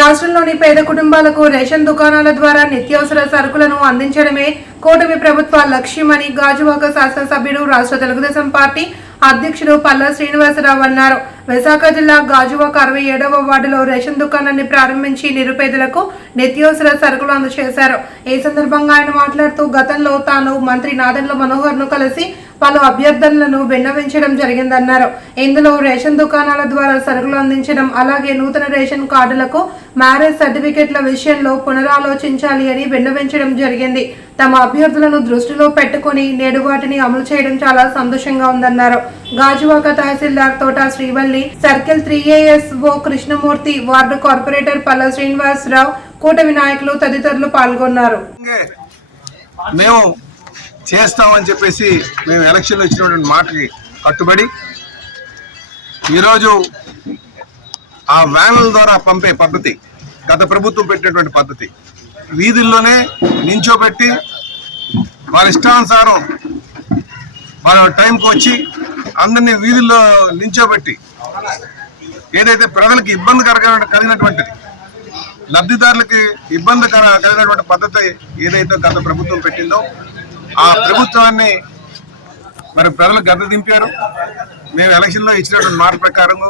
రాష్ట్రంలోని పేద కుటుంబాలకు రేషన్ దుకాణాల ద్వారా నిత్యావసర సరుకులను అందించడమే కూటమి ప్రభుత్వ లక్ష్యమని గాజువాక శాసనసభ్యుడు రాష్ట్ర తెలుగుదేశం పార్టీ అధ్యక్షుడు పల్లా శ్రీనివాసరావు అన్నారు. విశాఖ జిల్లా గాజువాక అరవై ఏడవ వార్డులో రేషన్ దుకాణాన్ని ప్రారంభించి నిరుపేదలకు నిత్యావసర సరుకులు అందజేశారు. ఈ సందర్భంగా ఆయన మాట్లాడుతూ గతంలో తాను మంత్రి నాదెండ్ల మనోహర్ను కలిసి పలు అభ్యర్థనలను విన్నవించడం జరిగిందన్నారు. ఇందులో రేషన్ దుకాణాల ద్వారా సరుకులు అందించడం అలాగే నూతన రేషన్ కార్డులకు మ్యారేజ్ సర్టిఫికెట్ల విషయంలో పునరాలోచించాలి అని విన్నవించడం జరిగింది. తమ అభ్యర్థులను దృష్టిలో పెట్టుకుని నేడు వాటిని అమలు చేయడం చాలా సంతోషంగా ఉందన్నారు. Gajuwaka tahsildar Thota Srivalli circle three ASO Krishnamurthy ward corporator Palla Srinivasa Rao కూటమి నాయకులు తదితరులు పాల్గొన్నారు. మేము చేస్తామని చెప్పేసి మేము ఎలక్షన్లో ఇచ్చినటువంటి మాటకి కట్టుబడి ఈరోజు ఆ వ్యాన్ల ద్వారా పంపే పద్ధతి గత ప్రభుత్వం పెట్టినటువంటి పద్ధతి. వీధుల్లోనే నించోబెట్టి వాళ్ళ ఇష్టానుసారం వాళ్ళ టైంకి వచ్చి అందరినీ వీధుల్లో నించోబెట్టి ఏదైతే ప్రజలకు ఇబ్బంది కలిగినటువంటిది లబ్ధిదారులకి ఇబ్బందికర కలిగినటువంటి పద్ధతి ఏదైతే గత ప్రభుత్వం పెట్టిందో ఆ ప్రభుత్వాన్ని మరి ప్రజలు గద్ద దింపారు. మేము ఎలక్షన్లో ఇచ్చినటువంటి మాట ప్రకారం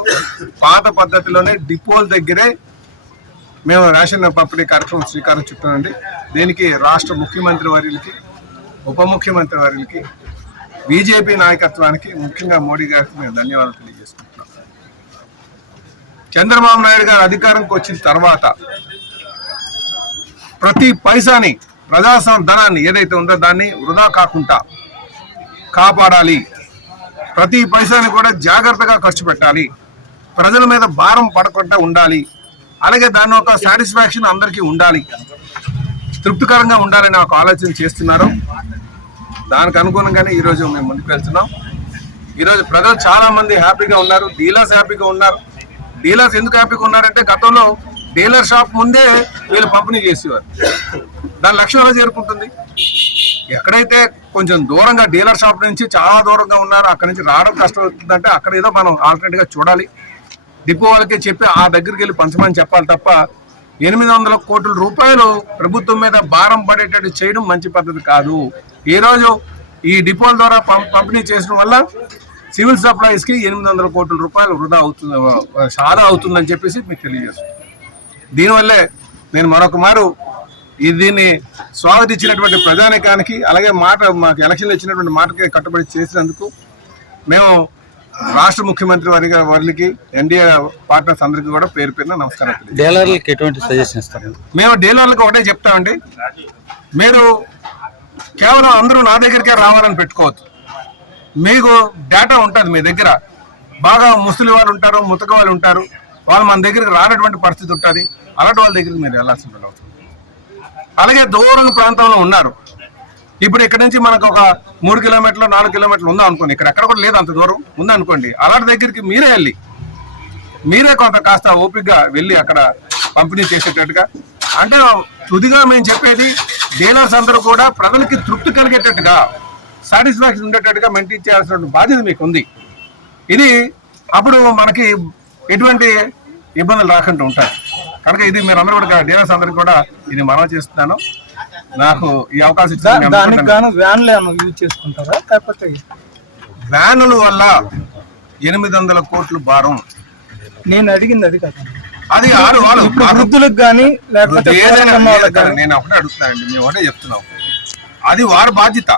పాత పద్ధతిలోనే డిపోల దగ్గరే మేము రేషన్ పంపిణీ కార్యక్రమం శ్రీకారం చుట్టామండి. దీనికి? రాష్ట్ర ముఖ్యమంత్రి వారికి ఉప ముఖ్యమంత్రి వారికి బీజేపీ నాయకత్వానికి ముఖ్యంగా మోడీ గారికి మేము ధన్యవాదాలు తెలియజేసుకుంటున్నాం. చంద్రబాబు నాయుడు గారు అధికారంకి వచ్చిన తర్వాత ప్రతి పైసాని ప్రజాస్వామ్య ధనాన్ని ఏదైతే ఉందో దాన్ని వృధా కాకుండా కాపాడాలి. ప్రతి పైసాని కూడా జాగ్రత్తగా ఖర్చు పెట్టాలి. ప్రజల మీద భారం పడకుండా ఉండాలి. అలాగే దాని ఒక సాటిస్ఫాక్షన్ అందరికీ ఉండాలి. తృప్తికరంగా ఉండాలని ఒక ఆలోచన చేస్తున్నారు. దానికి అనుగుణంగానే ఈరోజు మేము ముందుకు వెళ్తున్నాం. ఈరోజు ప్రజలు చాలామంది హ్యాపీగా ఉన్నారు. డీలర్స్ హ్యాపీగా ఉన్నారు. డీలర్స్ ఎందుకు హ్యాపీగా ఉన్నారంటే గతంలో డీలర్ షాప్ ముందే వీళ్ళు పంపిణీ చేసేవారు. దాని లక్ష్యం ఎలా చేరుకుంటుంది ఎక్కడైతే కొంచెం దూరంగా డీలర్ షాప్ నుంచి చాలా దూరంగా ఉన్నారో అక్కడ నుంచి రావడం కష్టం అవుతుందంటే అక్కడ ఏదో మనం ఆల్టర్నేట్గా చూడాలి. డిపో వాళ్ళకి చెప్పి ఆ దగ్గరికి వెళ్ళి పంచమని చెప్పాలి తప్ప ఎనిమిది వందల కోట్ల రూపాయలు ప్రభుత్వం మీద భారం పడేటట్టు చేయడం మంచి పద్ధతి కాదు. ఈ రోజు ఈ డిపోల ద్వారా పం- పంపిణీ చేసిన వల్ల సివిల్ సప్లైస్కి ఎనిమిది వందల కోట్ల రూపాయలు వృధా అవుతుంది సాదా అవుతుందని చెప్పేసి మీకు తెలియజేస్తాను దీనివల్లే నేను మరొక మారు దీన్ని స్వాగతించినటువంటి ప్రజానికానికి అలాగే మాట మాకు ఎలక్షన్లు ఇచ్చినటువంటి మాటకి కట్టుబడి చేసినందుకు మేము రాష్ట్ర ముఖ్యమంత్రి వారి వారికి ఎన్డీఏ పార్ట్నర్స్ అందరికీ కూడా పేరు పేరున నమస్కారం. డీలర్లకి ఎటువంటి సజెషన్ ఇస్తారు? మేము డీలర్లకు ఒకటే చెప్తామండి. మీరు కేవలం అందరూ నా దగ్గరికే రావాలని పెట్టుకోవద్దు. మీకు డేటా ఉంటుంది మీ దగ్గర. బాగా ముసలి వాళ్ళు ఉంటారు ముతక వాళ్ళు ఉంటారు. వాళ్ళు మన దగ్గరికి రానటువంటి పరిస్థితి ఉంటుంది. అలాంటి వాళ్ళ దగ్గరికి మీరు వెళ్ళాల్సిన అవసరం అలాగే దూరం ప్రాంతంలో ఉన్నారు. ఇప్పుడు ఇక్కడ నుంచి మనకు ఒక మూడు కిలోమీటర్లు నాలుగు కిలోమీటర్లు ఉందా అనుకోండి. ఇక్కడ ఎక్కడ కూడా లేదు అంత దూరం ఉందనుకోండి. అలాంటి దగ్గరికి మీరే వెళ్ళి మీరే కొంత కాస్త ఓపికగా వెళ్ళి అక్కడ పంపిణీ చేసేటట్టుగా. అంటే తుదిగా మేము చెప్పేది డీలర్స్ అందరూ కూడా ప్రజలకి తృప్తి కలిగేటట్టుగా సాటిస్ఫాక్షన్ ఉండేటట్టుగా మెయింటైన్ చేయాల్సిన బాధ్యత మీకు ఉంది. ఇది అప్పుడు మనకి ఎటువంటి ఇబ్బందులు రాకుండా ఉంటాయి. కనుక ఇది మీరు అందరూ కూడా డీలర్స్ అందరికీ కూడా ఇది మనం చేస్తున్నాను. నాకు ఈ అవకాశం ఇచ్చిన అందరికీ దానికి గాను వ్యాన్లు యూజ్ చేసుకుంటారా? లేకపోతే వ్యానుల వల్ల ఎనిమిది వందల కోట్లు భారం. నేను అడిగింది అది కదా. అది ఆరు వాళ్ళు వృద్ధులకు కానీ లేకపోతే. నేను ఒకటే అడుగుతున్నానండి మేము ఒకటే చెప్తున్నాం. అది వారి బాధ్యత.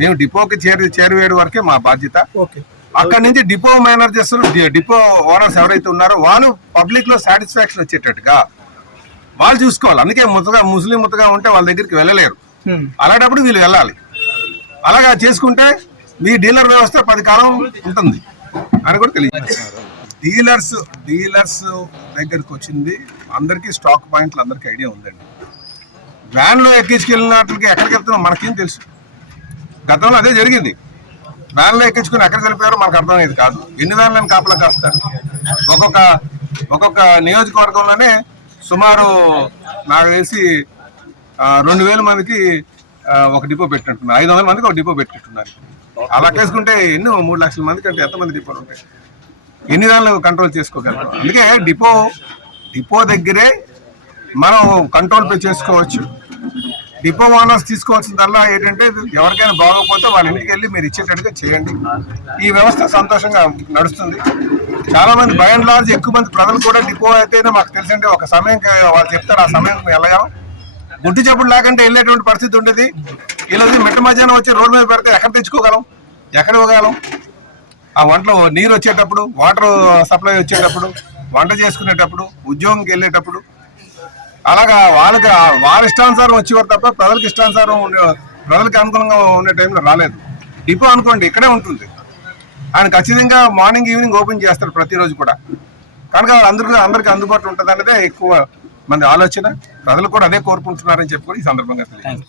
మేము డిపోకి చేరి చేరువేడు వరకే మా బాధ్యత. ఓకే. అక్కడి నుంచి డిపో మేనేజర్స్ డిపో ఓనర్స్ ఎవరైతే ఉన్నారో వాళ్ళు పబ్లిక్లో సాటిస్ఫాక్షన్ వచ్చేటట్టుగా వాళ్ళు చూసుకోవాలి. అందుకే ముతగా ముస్లిం ముతగా ఉంటే వాళ్ళ దగ్గరికి వెళ్ళలేరు. హ్మ్. అలాంటప్పుడు వీళ్ళు వెళ్ళాలి. అలాగా చేసుకుంటే మీ డీలర్ వ్యవస్థ పది కాలం ఉంటుంది అని కూడా తెలియజేస్తున్నారు డీలర్స్ డీలర్స్ దగ్గరికి వచ్చింది. అందరికీ స్టాక్ పాయింట్లు అందరికీ ఐడియా ఉందండి. వ్యాన్లో ఎక్కించుకెళ్ళినట్లకి ఎక్కడికి వెళ్తున్నాం మనకేం తెలుసు. గతంలో అదే జరిగింది. వ్యాన్లో ఎక్కించుకుని ఎక్కడికి వెళ్ళిపోయారో మనకు అర్థమయ్యేది కాదు. ఎన్ని వ్యాన్లను కాపలా కాస్తారు ఒక్కొక్క ఒక్కొక్క నియోజకవర్గంలోనే సుమారు నాకు తెలిసి రెండు వేల మందికి ఒక డిపో పెట్టినట్టున్నారు. ఐదు వందల మందికి ఒక డిపో పెట్టినట్టున్నారు. అలా కేసుకుంటే ఎన్నో మూడు లక్షల మందికి అంటే ఎంతమంది డిపోలు ఉంటాయి? ఎన్ని దానిలో కంట్రోల్ చేసుకోగలరు అందుకే డిపో డిపో దగ్గరే మనం కంట్రోల్ పే చేసుకోవచ్చు. డిపో ఓనర్స్ తీసుకోవాల్సిందల్లా ఏంటంటే ఎవరికైనా బాగోకపోతే వాళ్ళ ఇంటికి వెళ్ళి మీరు ఇచ్చేటట్టుగా చేయండి. ఈ వ్యవస్థ సంతోషంగా నడుస్తుంది. చాలా మంది బై అండ్ లార్జ్ ఎక్కువ మంది ప్రజలు కూడా డిపో అయితేనే మాకు తెలిసింటే ఒక సమయం వాళ్ళు చెప్తారు ఆ సమయం వెళ్ళాం గుడ్డి చెప్పుడు లేకుంటే వెళ్ళేటువంటి పరిస్థితి ఉండేది. ఈరోజు మిట్ట మధ్యాహ్నం వచ్చి రోడ్డు మీద పెడితే ఎక్కడ తెచ్చుకోగలం? ఎక్కడ ఇవ్వగలం? ఆ వంటలో నీరు వచ్చేటప్పుడు వాటర్ సప్లై వచ్చేటప్పుడు వంట చేసుకునేటప్పుడు ఉద్యోగంకి వెళ్ళేటప్పుడు అలాగా వాళ్ళకి వారి వాళ్ళ ఇష్టానుసారం వచ్చేవారు తప్ప ప్రజలకు ఇష్టానుసారం ఉండే ప్రజలకు అనుకూలంగా ఉండే టైంలో రాలేదు. డిపో అనుకోండి ఇక్కడే ఉంటుంది. ఆయన ఖచ్చితంగా మార్నింగ్ ఈవినింగ్ ఓపెన్ చేస్తారు ప్రతిరోజు కూడా. కనుక అందరికీ అందరికీ అందుబాటులో ఉంటుంది అనేదే ఎక్కువ మంది ఆలోచన. ప్రజలు కూడా అదే కోరుకుంటున్నారని చెప్పుకొని ఈ సందర్భంగా తెలియదు